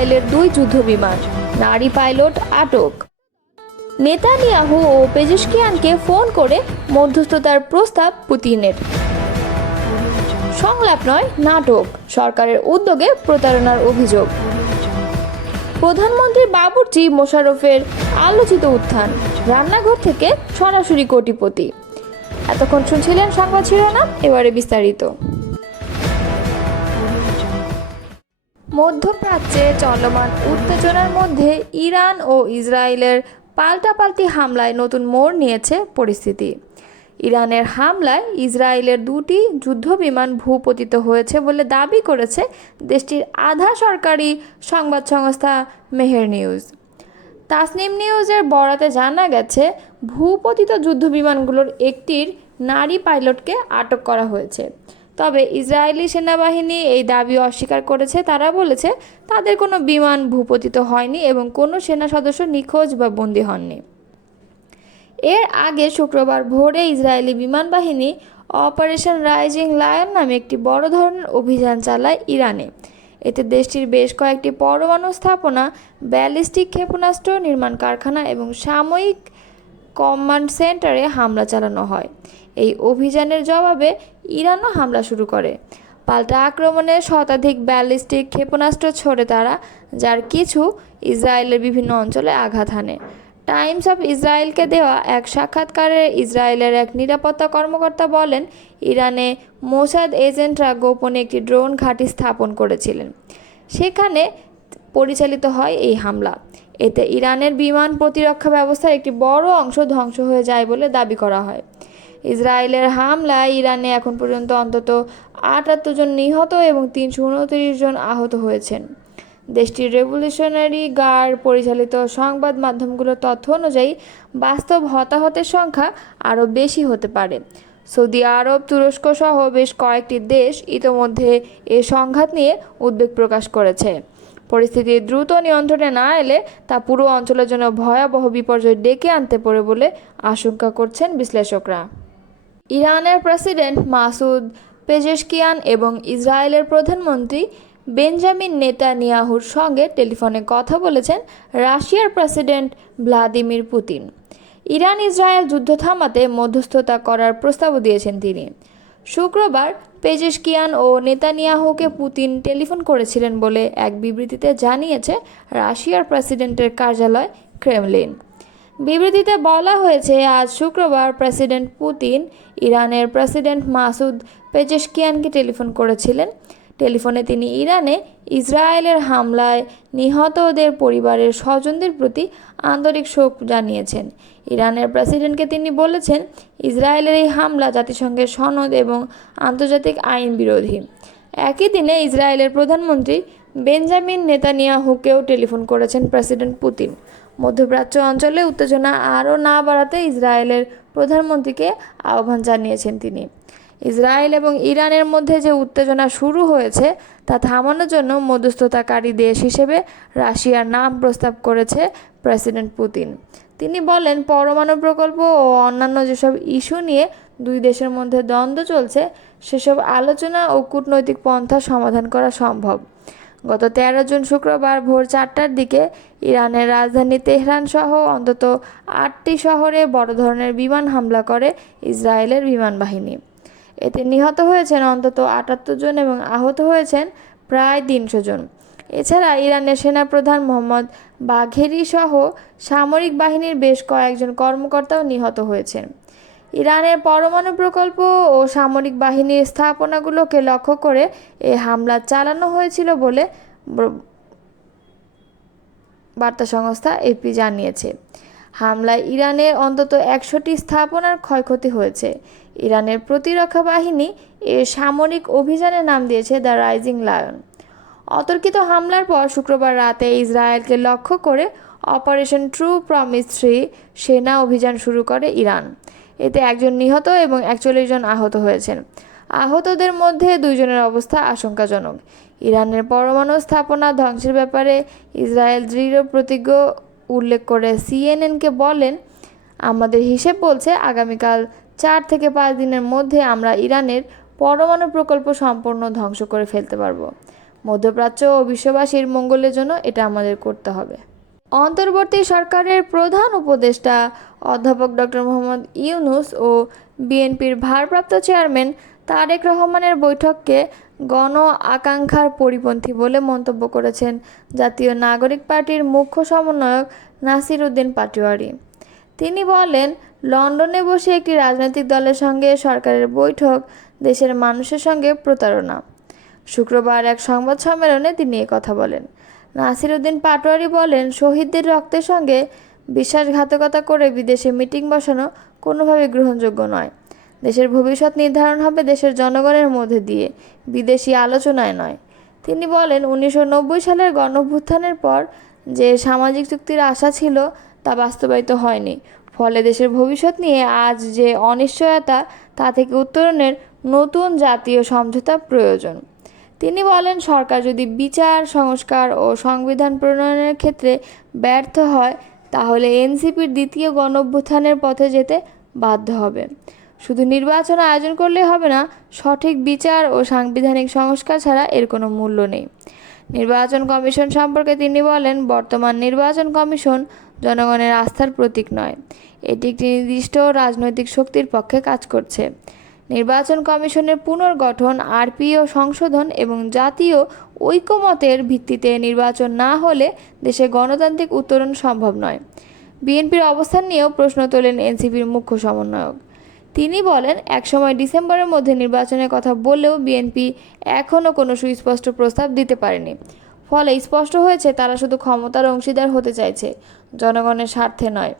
ইসরায়েলের 2 যুদ্ধবিমান, নারী পাইলট আটক। নেতানিয়াহু ও পেজেশকিয়ানকে ফোন করে মধ্যস্থতার প্রস্তাব পুতিনের। সংলাপ নয়, নাটক, সরকারের উদ্যোগে প্রতারণার অভিযোগ। প্রধানমন্ত্রী বাবুর্চি মোশাররফের আলোচিত উত্থান, রান্নাঘর থেকে সরাসরি কোটিপতি। এতক্ষণ শুনছিলেন সংবাদ শিরোনাম, এবারে বিস্তারিত। মধ্যপ্রাচ্যে চলমান উত্তেজনার মধ্যে ইরান ও ইসরায়েলের পাল্টাপাল্টি হামলায় নতুন মোড় নিয়েছে পরিস্থিতি। ইরানের হামলায় ইসরায়েলের 2টি যুদ্ধবিমান ভূপতিত হয়েছে বলে দাবি করেছে দেশটির আধা সরকারি সংবাদ সংস্থা মেহের নিউজ। তাসনিম নিউজের বরাতে জানা গেছে, ভূপতিত যুদ্ধবিমানগুলোর একটির নারী পাইলটকে আটক করা হয়েছে। তবে ইসরায়েলি সেনাবাহিনী এই দাবি অস্বীকার করেছে। তারা বলেছে তাদের কোনো বিমান ভূপতিত হয়নি এবং কোনো সেনা সদস্য নিখোঁজ বা বন্দী হননি। এর আগে শুক্রবার ভোরে ইসরায়েলি বিমান বাহিনী অপারেশন রাইজিং লায়ন নামে একটি বড় ধরনের অভিযান চালায় ইরানে। এতে দেশটির বেশ কয়েকটি পরমাণু স্থাপনা, ব্যালিস্টিক ক্ষেপণাস্ত্র নির্মাণ কারখানা এবং সাময়িক কমান্ড সেন্টারে হামলা চালানো হয়। এই অভিযানের জবাবে ইরানও হামলা শুরু করে। পাল্টা আক্রমণে শতাধিক ব্যালিস্টিক ক্ষেপণাস্ত্র ছোড়ে তারা, যার কিছু ইসরায়েলের বিভিন্ন অঞ্চলে আঘাত হানে। টাইমস অফ ইসরায়েলকে দেওয়া এক সাক্ষাৎকারে ইসরায়েলের এক নিরাপত্তা কর্মকর্তা বলেন, ইরানে মোসাদ এজেন্টরা গোপনে একটি ড্রোন ঘাঁটি স্থাপন করেছিলেন। সেখানে পরিচালিত হয় এই হামলা। এতে ইরানের বিমান প্রতিরক্ষা ব্যবস্থার একটি বড় অংশ ধ্বংস হয়ে যায় বলে দাবি করা হয়। ইসরায়েলের হামলায় ইরানে এখন পর্যন্ত অন্তত 78 জন নিহত এবং 329 জন আহত হয়েছেন। দেশটির রেভলিউশনারি গার্ড পরিচালিত সংবাদ মাধ্যমগুলোর তথ্য অনুযায়ী বাস্তব হতাহতের সংখ্যা আরও বেশি হতে পারে। সৌদি আরব, তুরস্ক সহ বেশ কয়েকটি দেশ ইতোমধ্যে এ সংঘাত নিয়ে উদ্বেগ প্রকাশ করেছে। পরিস্থিতি দ্রুত নিয়ন্ত্রণে না এলে তা পুরো অঞ্চলের জন্য ভয়াবহ বিপর্যয় ডেকে আনতে পারে বলে আশঙ্কা করছেন বিশ্লেষকরা। ইরানের প্রেসিডেন্ট মাসুদ পেজেশকিয়ান এবং ইসরায়েলের প্রধানমন্ত্রী বেঞ্জামিন নেতানিয়াহুর সঙ্গে টেলিফোনে কথা বলেছেন রাশিয়ার president Vladimir Putin. Iran Israel যুদ্ধ থামাতে মধ্যস্থতা করার প্রস্তাবও দিয়েছেন তিনি। শুক্রবার পেজেশকিয়ান ও নেতানিয়াহুকে পুতিন টেলিফোন করেছিলেন বলে এক বিবৃতিতে জানিয়েছে রাশিয়ার প্রেসিডেন্টের কার্যালয় ক্রেমলিন। বিবৃতিতে বলা হয়েছে, আজ শুক্রবার প্রেসিডেন্ট পুতিন ইরানের প্রেসিডেন্ট মাসুদ পেজেশকিয়ানকে টেলিফোন করেছিলেন। টেলিফোনে তিনি ইরানে ইসরায়েলের হামলায় নিহতদের পরিবারের স্বজনদের প্রতি আন্তরিক শোক জানিয়েছেন। ইরানের প্রেসিডেন্টকে তিনি বলেছেন, ইসরায়েলের এই হামলা জাতিসংঘের সনদ এবং আন্তর্জাতিক আইন বিরোধী। একই দিনে ইসরায়েলের প্রধানমন্ত্রী বেঞ্জামিন নেতানিয়াহুকেও টেলিফোন করেছেন প্রেসিডেন্ট পুতিন। মধ্যপ্রাচ্য অঞ্চলে উত্তেজনা আরও না বাড়াতে ইসরায়েলের প্রধানমন্ত্রীকে আহ্বান জানিয়েছেন তিনি। ইসরায়েল এবং ইরানের মধ্যে যে উত্তেজনা শুরু হয়েছে তা থামানোর জন্য মধ্যস্থতাকারী দেশ হিসেবে রাশিয়ার নাম প্রস্তাব করেছে প্রেসিডেন্ট পুতিন। তিনি বলেন, পরমাণু প্রকল্প ও অন্যান্য যেসব ইস্যু নিয়ে দুই দেশের মধ্যে দ্বন্দ্ব চলছে সেসব আলোচনা ও কূটনৈতিক পন্থা সমাধান করা সম্ভব। গত 13 জুন শুক্রবার ভোর 4টার দিকে ইরানের রাজধানী তেহরান সহ অন্তত 8টি শহরে বড় ধরনের বিমান হামলা করে ইসরায়েলের বিমান বাহিনী। এতে নিহত হয়েছেন অন্তত 78 জন এবং আহত হয়েছেন প্রায় 300 জন। এছাড়া ইরানের সেনাপ্রধান মোহাম্মদ বাঘেরি সহ সামরিক বাহিনীর বেশ কয়েকজন কর্মকর্তাও নিহত হয়েছেন। ইরানের পরমাণু প্রকল্প ও সামরিক বাহিনীর স্থাপনাগুলোকে লক্ষ্য করে এই হামলা চালানো হয়েছিল বলে বার্তা সংস্থা এপি জানিয়েছে। হামলায় ইরানের অন্তত 100টি স্থাপনার ক্ষয়ক্ষতি হয়েছে। ইরানের প্রতিরক্ষা বাহিনী এর সামরিক অভিযানের নাম দিয়েছে দ্য রাইজিং লায়ন। অতর্কিত হামলার পর শুক্রবার রাতে ইসরায়েলকে লক্ষ্য করে অপারেশন ট্রু প্রমিস 3 সেনা অভিযান শুরু করে ইরান। এতে 1 জন নিহত এবং 41 জন আহত হয়েছেন। আহতদের মধ্যে 2 জনের অবস্থা আশঙ্কাজনক। ইরানের পরমাণু স্থাপনা ধ্বংসের ব্যাপারে ইসরায়েল দৃঢ় প্রতিজ্ঞ উল্লেখ করে সিএনএনকে বলেন, আমাদের হিসেব বলছে আগামীকাল 4 থেকে 5 দিনের মধ্যে আমরা ইরানের পরমাণু প্রকল্প সম্পূর্ণ ধ্বংস করে ফেলতে পারব। মধ্যপ্রাচ্য ও বিশ্ববাসীর মঙ্গলের জন্য এটা আমাদের করতে হবে। অন্তর্বর্তী সরকারের প্রধান উপদেষ্টা অধ্যাপক ডক্টর মোহাম্মদ ইউনূস ও বিএনপির ভারপ্রাপ্ত চেয়ারম্যান তারেক রহমানের বৈঠককে গণ আকাঙ্ক্ষার পরিপন্থী বলে মন্তব্য করেছেন জাতীয় নাগরিক পার্টির মুখ্য সমন্বয়ক নাসির উদ্দিন পাটোয়ারী। তিনি বলেন, লন্ডনে বসে একটি রাজনৈতিক দলের সঙ্গে সরকারের বৈঠক দেশের মানুষের সঙ্গে প্রতারণা। শুক্রবার এক সংবাদ সম্মেলনে তিনি কথা বলেন। নাসির উদ্দিন পাটোয়ারী বলেন, শহীদদের রক্তের সঙ্গে বিশ্বাসঘাতকতা করে বিদেশে মিটিং বসানো কোনোভাবেই গ্রহণযোগ্য নয়। দেশের ভবিষ্যৎ নির্ধারণ হবে দেশের জনগণের মধ্যে দিয়ে, বিদেশি আলোচনায় নয়। তিনি বলেন, 1990 সালের গণঅভ্যুত্থানের পর যে সামাজিক চুক্তির আশা ছিল তা বাস্তবায়িত হয়নি। ফলে দেশের ভবিষ্যৎ নিয়ে আজ যে অনিশ্চয়তা, তা থেকে উত্তরণের নতুন জাতীয় সমঝোতা প্রয়োজন। তিনি বলেন, সরকার যদি বিচার, সংস্কার ও সংবিধান প্রণয়নের ক্ষেত্রে ব্যর্থ হয় তাহলে এনসিপির দ্বিতীয় গণঅভ্যুত্থানের পথে যেতে বাধ্য হবে। শুধু নির্বাচন আয়োজন করলেই হবে না, সঠিক বিচার ও সাংবিধানিক সংস্কার ছাড়া এর কোনো মূল্য নেই। নির্বাচন কমিশন সম্পর্কে তিনি বলেন, বর্তমান নির্বাচন কমিশন জনগণের আস্থার প্রতীক নয়, এটি একটি নির্দিষ্ট রাজনৈতিক শক্তির পক্ষে কাজ করছে। নির্বাচন কমিশনের পুনর্গঠন, আরপিও সংশোধন এবং জাতীয় ঐকমত্যের ভিত্তিতে নির্বাচন না হলে দেশে গণতান্ত্রিক উত্তরণ সম্ভব নয়। বিএনপির অবস্থান নিয়েও প্রশ্ন তোলেন এনসিপির মুখ্য সমন্বয়ক। তিনি বলেন, একসময় ডিসেম্বরের মধ্যে নির্বাচনের কথা বললেও বিএনপি এখনও কোনো সুস্পষ্ট প্রস্তাব দিতে পারেনি। ফলে স্পষ্ট হয়েছে তারা শুধু ক্ষমতার অংশীদার হতে চাইছে, জনগণের স্বার্থে নয়।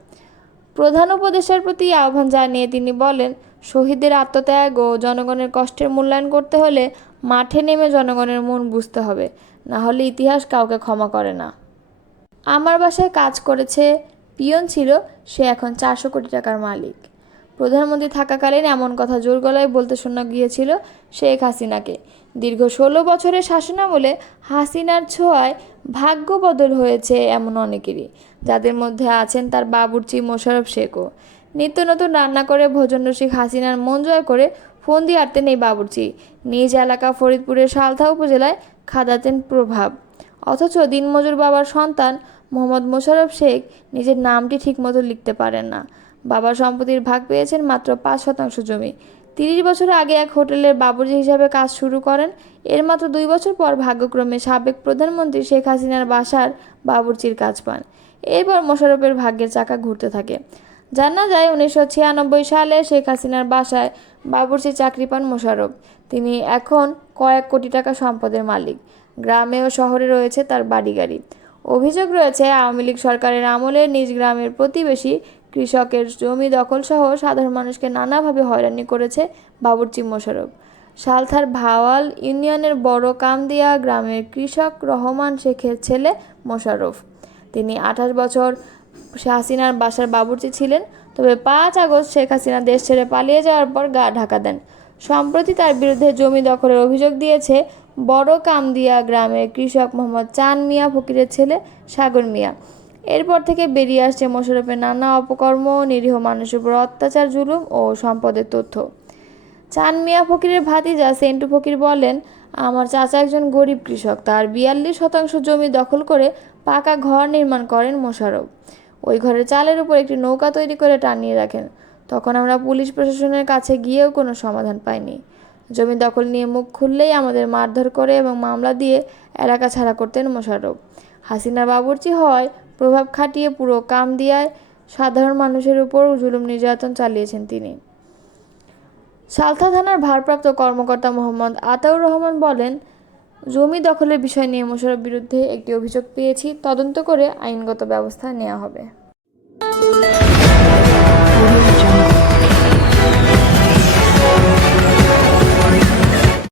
প্রধান উপদেষ্টার প্রতি আহ্বান জানিয়ে তিনি বলেন, শহীদদের আত্মত্যাগ ও জনগণের কষ্টের মূল্যায়ন করতে হলে মাঠে নেমে জনগণের মন বুঝতে হবে, না হলে ইতিহাস কাউকে ক্ষমা করে না। আমার বাসায় কাজ করেছে, পিয়ন ছিল, সে এখন 400 কোটি টাকার মালিক। প্রধানমন্ত্রী থাকাকালীন এমন কথা জোর গলায় বলতে শোনা গিয়েছিল শেখ হাসিনাকে। দীর্ঘ 16 বছরের শাসনামলে হাসিনার ছোঁয়ায় ভাগ্য বদল হয়েছে এমন অনেকেরই, যাদের মধ্যে আছেন তার বাবুর্চি মোশাররফ শেখও। নিত্য নতুন রান্না করে ভোজনরসিক হাসিনার মন জয় করে ফন্দি আটতেন এই বাবুর্চি। নিজ এলাকা ফরিদপুরের সালথা উপজেলায় খাদাতেন প্রভাব। অথচ দিনমজুর বাবার সন্তান মোহাম্মদ মোশাররফ শেখ নিজের নামটি ঠিকমতো লিখতে পারেন না। বাবার সম্পত্তির ভাগ পেয়েছেন মাত্র 5% জমি। 30 বছর আগে এক হোটেলের বাবুর্চি হিসাবে কাজ শুরু করেন। এর মাত্র 2 বছর পর ভাগ্যক্রমে সাবেক প্রধানমন্ত্রী শেখ হাসিনার বাসার বাবুর্চির কাজ পান। এরপর মোশাররফের ভাগ্যের চাকা ঘুরতে থাকে। জানা যায় 1996 সালে শেখ হাসিনার বাসায় বাবুর্চির চাকরি পান মোশাররফ। তিনি এখন কয়েক কোটি টাকা সম্পদের মালিক। গ্রামে ও শহরে রয়েছে তার বাড়ি-গাড়ি। অভিযোগ রয়েছে, আওয়ামী লীগ সরকারের আমলে নিজ গ্রামের প্রতিবেশী কৃষকের জমি দখলসহ সাধারণ মানুষকে নানাভাবে হয়রানি করেছে বাবুর্চি মোশাররফ। সালথার ভাওয়াল ইউনিয়নের বড় কামদিয়া গ্রামের কৃষক রহমান শেখের ছেলে মোশাররফ। তিনি 28 বছর হাসিনার বাসার বাবুর্চি ছিলেন। তবে 5 আগস্ট শেখ হাসিনা দেশ ছেড়ে পালিয়ে যাওয়ার পর গা ঢাকা দেন। সম্প্রতি তার বিরুদ্ধে জমি দখলের অভিযোগ দিয়েছে বড় কামদিয়া গ্রামের কৃষক মোহাম্মদ চান মিয়া ফকিরের ছেলে সাগর মিয়া। এরপর থেকে বেরিয়ে আসছে মোশাররফের নানা অপকর্ম, নিরীহ মানুষের উপর অত্যাচার, জুলুম ও সম্পদের তথ্য। চান মিয়া ফকিরের ভাতিজা সেন্টু ফকির বলেন, আমার চাচা একজন গরিব কৃষক। তার 42% জমি দখল করে পাকা ঘর নির্মাণ করেন মোশাররফ। ওই ঘরের চালের উপর একটি নৌকা তৈরি করে টানিয়ে রাখেন। তখন আমরা পুলিশ প্রশাসনের কাছে গিয়েও কোনো সমাধান পাইনি। জমি দখল নিয়ে মুখ খুললেই আমাদের মারধর করে এবং মামলা দিয়ে এলাকা ছাড়া করতেন মোশাররফ। হাসিনার বাবুর্চি হওয়ায় প্রভাব খাটিয়ে পুরো কামদিয়ায় সাধারণ মানুষের উপর জুলুম নির্যাতন চালিয়েছেন তিনি। সালথা থানার ভারপ্রাপ্ত কর্মকর্তা মোহাম্মদ আতাউর রহমান বলেন, জমি দখলের বিষয় নিয়ে মোশাররফের বিরুদ্ধে একটি অভিযোগ পেয়েছি, তদন্ত করে আইনগত ব্যবস্থা নেওয়া হবে।